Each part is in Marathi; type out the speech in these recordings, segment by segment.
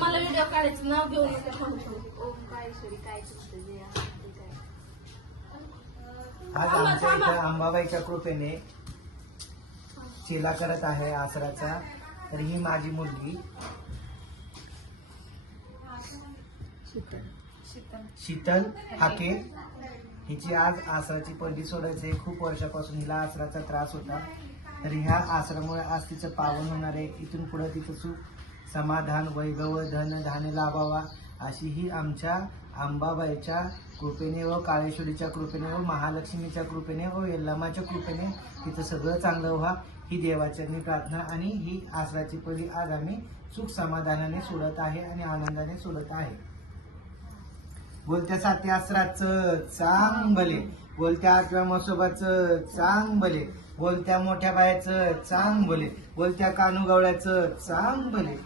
मला व्हिडिओ काढायचं नाव घेऊन येते थोडं थोडं. ओम काळेश्वरी काय तुमचं जे आहे ते काय. आज आमच्या इथं अंबाबाईच्या कृपेने चेला करत आहे आसराचा. तर ही माझी मुलगी शीतल हाके. हिची आज आसराची पहिली सोडायची. खूप वर्षापासून हिला आसराचा त्रास होता. तर ह्या आसरामुळे आज तिचं पावन होणार आहे. इथून पुढे तिचं सुख समाधान वैभव धन धान्य लाभावा अशी ही आमच्या अंबाबाईच्या कृपेने व काळेश्वरीच्या कृपेने व महालक्ष्मीच्या कृपेने व यल्लमाच्या कृपेने तिचं सगळं चांगलं व्हा ही देवाचरणी प्रार्थना. आणि ही आसराची पहिली आज आम्ही सुख समाधानाने सोडत आहे आणि आनंदाने सोडत आहे. बोलत्या साती आसराचं चांग भले, बोलत्या आठव्या मसोबाचं चांग भले, बोलत्या मोठ्या बायाचं चांग भले, बोलत्या कानू गवळ्याचं चांग भले.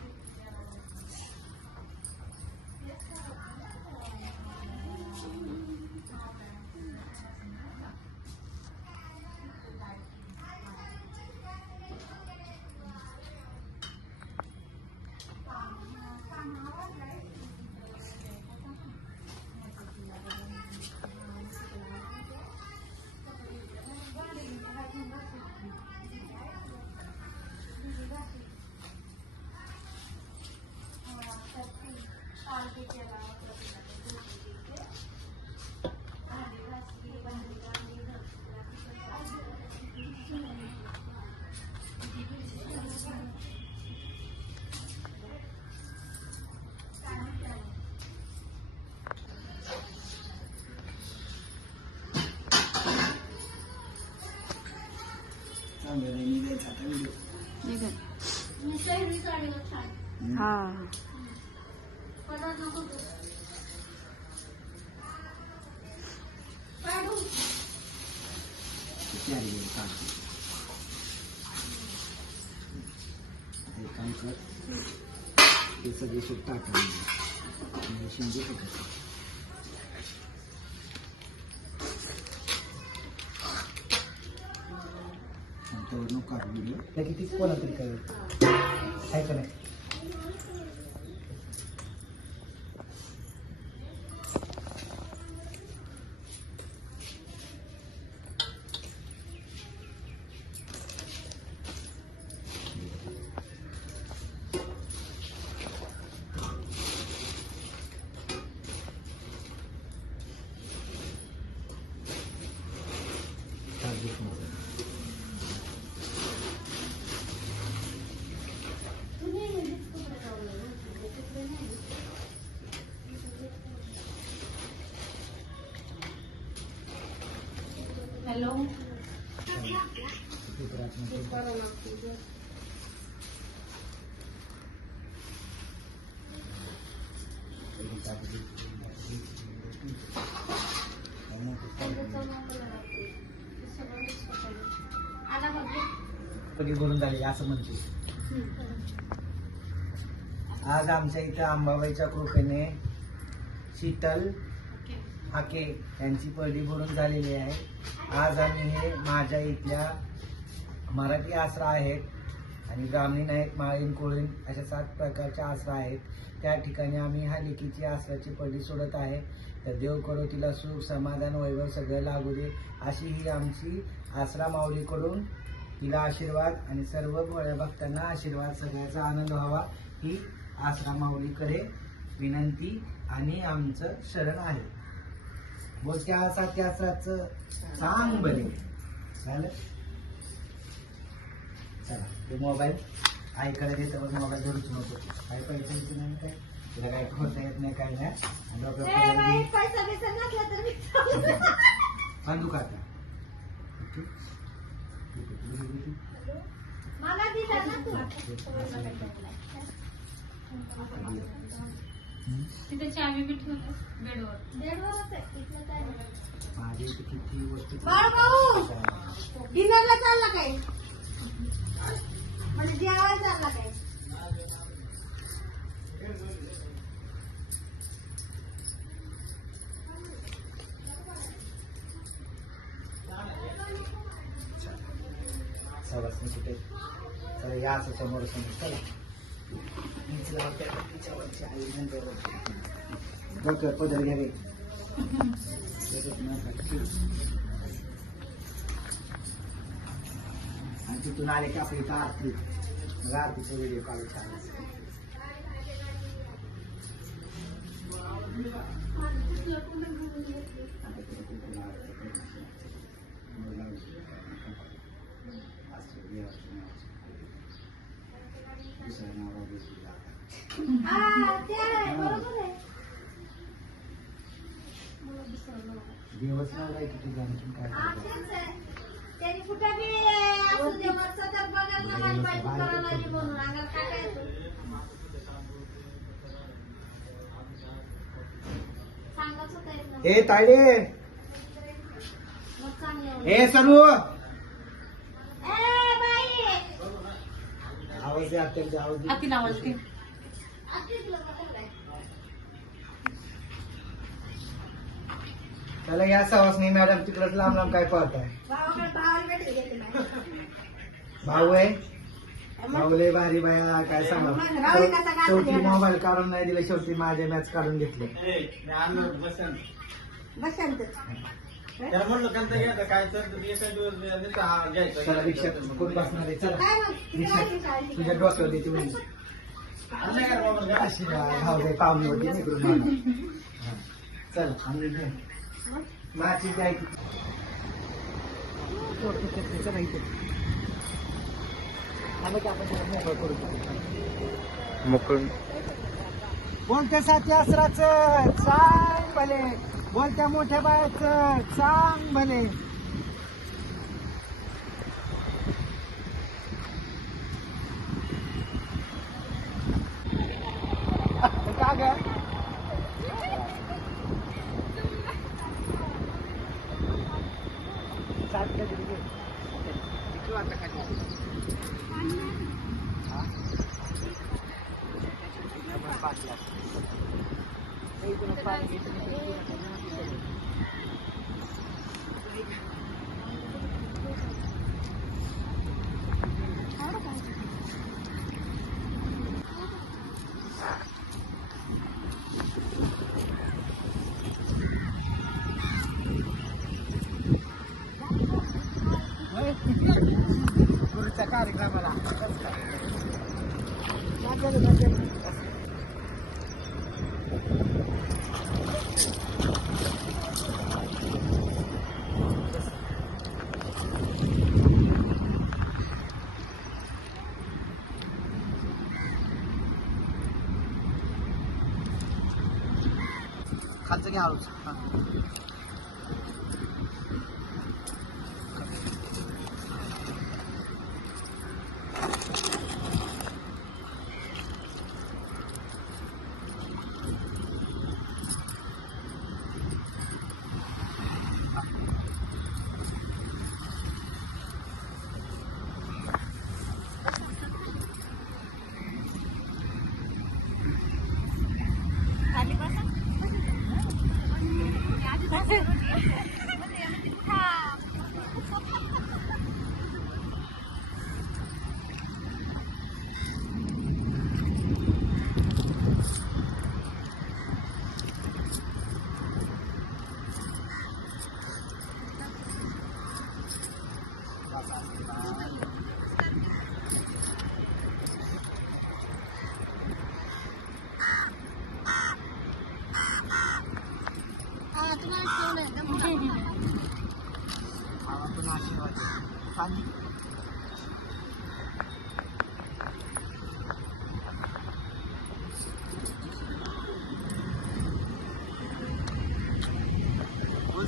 काम कर ते सगळे सूट टाकायचे शिंदे काढून दिलं त्या किती कोणा तरी काय का नाही. हॅलो बोलून झाले असं म्हणते. आज आमच्या इथं अंबाबाईच्या कृपेने शीतल हाके यांची पहिली भरून झालेली आहे. आज आम्ही हे माझ्या इथल्या मराठी आसरा आहेत आणि ब्राह्मणीन आहेत, माळीन कोळीन अशा 7 प्रकारच्या आसरा आहेत. त्या ठिकाणी आम्ही ह्या लेकीची आसराची पहिली सोडत आहे. तर देव करो तिला सुख समाधान वैभव सगळं लागू दे अशी ही आमची आसरा माऊलीकडून तिला आशीर्वाद आणि सर्व भोळ्या भक्तांना आशीर्वाद सगळ्याचा आनंद व्हावा ही आसरा माऊलीकडे विनंती आणि आमचं शरण आहे. बोलत्या सात्या आसराचं सांग बरे झालं. चला ते मोबाईल ऐकायला देतं बघ. मोबाईल धरूच नको. काय पैसे नाही काय तुला काय खोलता येत नाही काय नाही. बांधू का आता तिथे चावी बी ठेवतो बेडवर. माझी किती वस्तू डिनरला चालला काय म्हणजे जेवायला चालला काय. सवासनी कुठे चला या असं समोर समोर चला. तिला तिच्यावरची आई नंतर डॉक्टर पदर घ्या रे. आणि तिथून आले की आपली इथं आरती आरतीचा व्हिडिओ काढून सांगायचं. दिवस नवरा किती जाणून काय त्यांनी कुठे बी असू दे मग सतत बघायला ना माझी बायको करायला लागली म्हणून अंगात टाकायचं. सांगत होता एक ना. ए तायडे मग चांगलं. ए सरू ए बाई आवाज दे आत्याचा आवाज दे. आती आवाज दे. आत्तीच लोक काय त्याला या सवासनी मॅडम तिकडच लांब लांब काय पाहताय. भावाकडे भावाला भेटले गेले नाही. भाऊ आहे भाऊ लय भारी बाया काय सांगा. शेवटी मोबाईल काढून नाही दिले शेवटी माझे मॅच काढून घेतले. बसंत चला रिक्षा कोण बसणार आहे चला काय मग रिक्षा तुझ्या डोक्यावर देते म्हणजे अशी भाऊ दे पाहुणे होती नाही करून मला. चल आम्ही माझी काय चला इथे बोलत्या साथी असराचं चांग भले बोलत्या मोठ्या बायाचं चांग भले. का ग पुढच्या कार्यक्रमाला खालचं घ्या हळूच.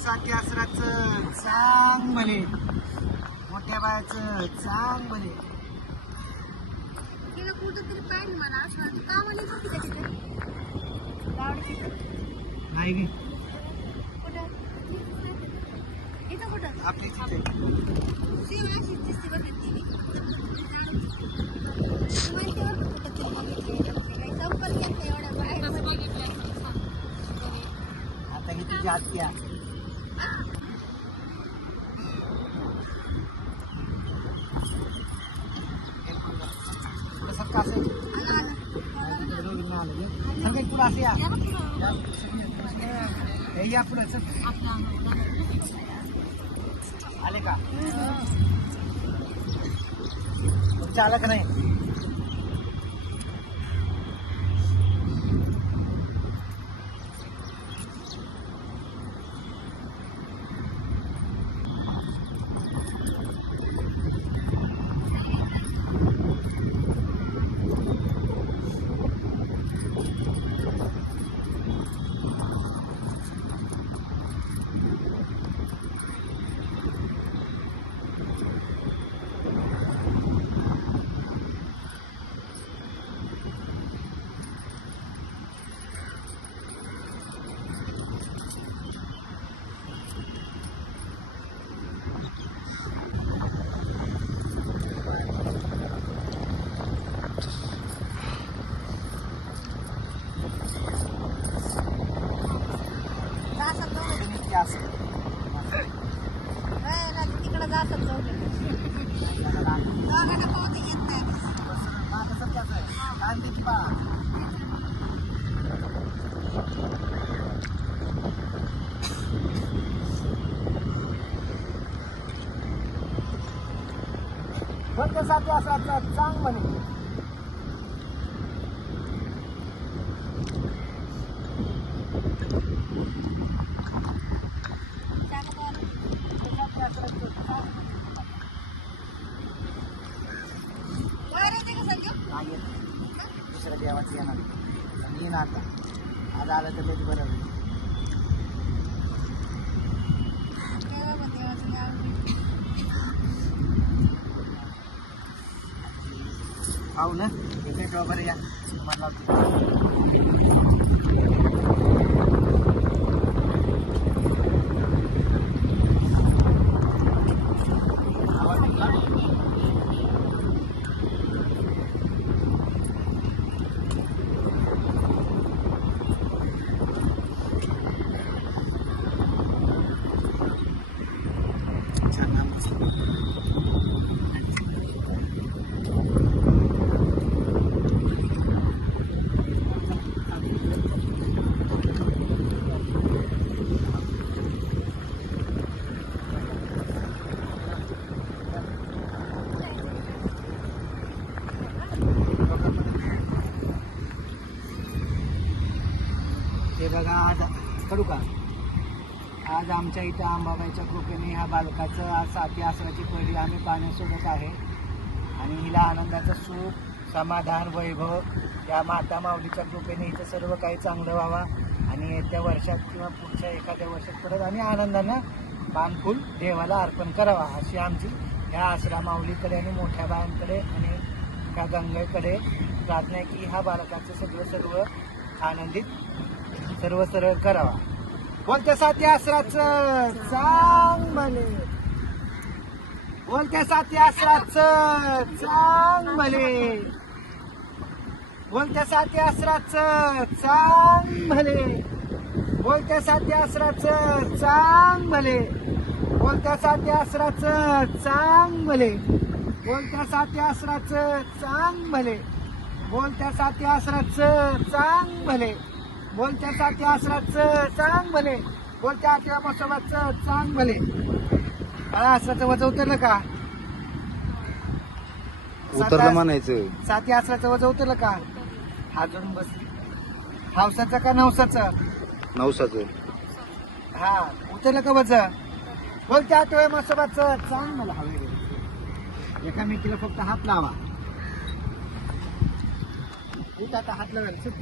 साथी असराचं चांग भले मोठ्या बायाचं चांग भले. तिला कुठंतरी पाहिजे मला असं कामाला येत होती का तिथे गावडीची नाही गे कुठं इथं कुठं आपली तिथे ती अशीच दिसते बघ ती माहितीवर कुठं तरी बघितली संपल घेत एवढ्या बाहेर आता ही तुझी आत्या थोडंसं कासायचं सगळे पुढं असं या हे या पुढं चल. आले का चालक नाही तिकडं जातात कोणत्यासाठी असं चांग म्हणे दुसऱ्या देवाचं येणार मी येणार आता आज आलं तर त्याची बरं होईल. पाहू ना भेटवा बरं या मला हे बघा आज करू का आज आमच्या इथं अंबाबाईच्या कृपेने ह्या बालकाचं आज 7 आसराची पहिली आम्ही पाण्यात सोडत आहे आणि हिला आनंदाचं सुख समाधान वैभव त्या माता माऊलीच्या कृपेने हिचं सर्व काही चांगलं व्हावा आणि येत्या वर्षात किंवा पुढच्या एखाद्या वर्षात परत आणि आनंदानं पानफूल देवाला अर्पण करावा अशी आमची ह्या आसरा माऊलीकडे आणि मोठ्या बायांकडे आणि त्या गंगेकडे प्रार्थना आहे की ह्या बालकाचं सर्व आनंदित सर्व सरळ करावा. बोलत्या 7 आसराचं चांग भले बोलत्या 7 आसराचं चांग भले बोलत्या 7 आसराचं चांग भले बोलत्या 7 आसराचं चांग भले बोलत्या 7 आसराचं चांग भले बोलत्या 7 आसराचं चांग भले बोलत्या 7 आसराचं चांग भले बोलत्या 7 आसराचं चांग भले बोलत्या 8व्या मसोबाचं चांग भले. आसराचं वजन उतरलं का उतरलं म्हणायचं 7 आसराचं वजन उतरलं का हात जोडून बसली हावसाचं का नवसाचं नवसाचं हा उतरलं का वजन बोलत्या 8व्या मसोबाचं चांग मला हवे एकामेकीला फक्त हात लावा उठ आता हात लावायला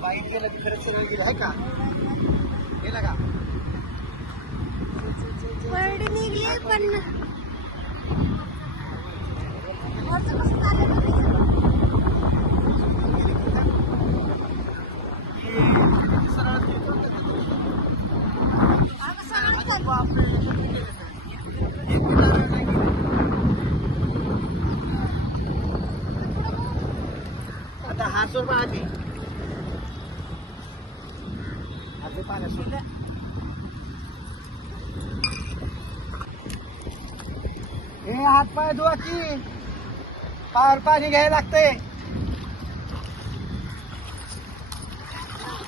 बाईक गेलं की खरंच सरळ गेलं आहे का गेला का वर्ड निघले पण आता हात सोड आधी हात पाण्यात सोड हे हात पाय धुवा की पावर पाणी घ्यायला लागतंय